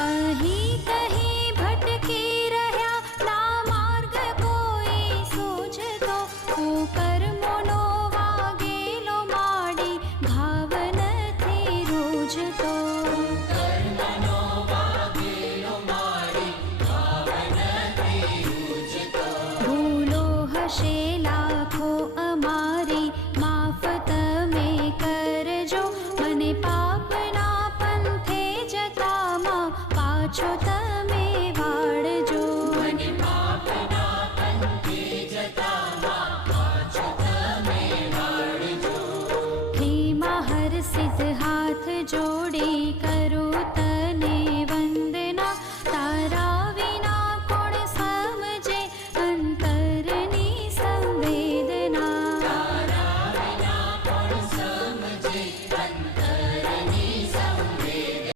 અહીં કहीं ભટકી રહ્યા ના માર્ગ કોઈ સૂઝતો કર્મોનો વાગેલો માડી ભાવ નથી રૂઝતો ભૂલો હશે લાખો અમારી માફ તમે કરજો મને પાપના પંથે જતામાં પાછો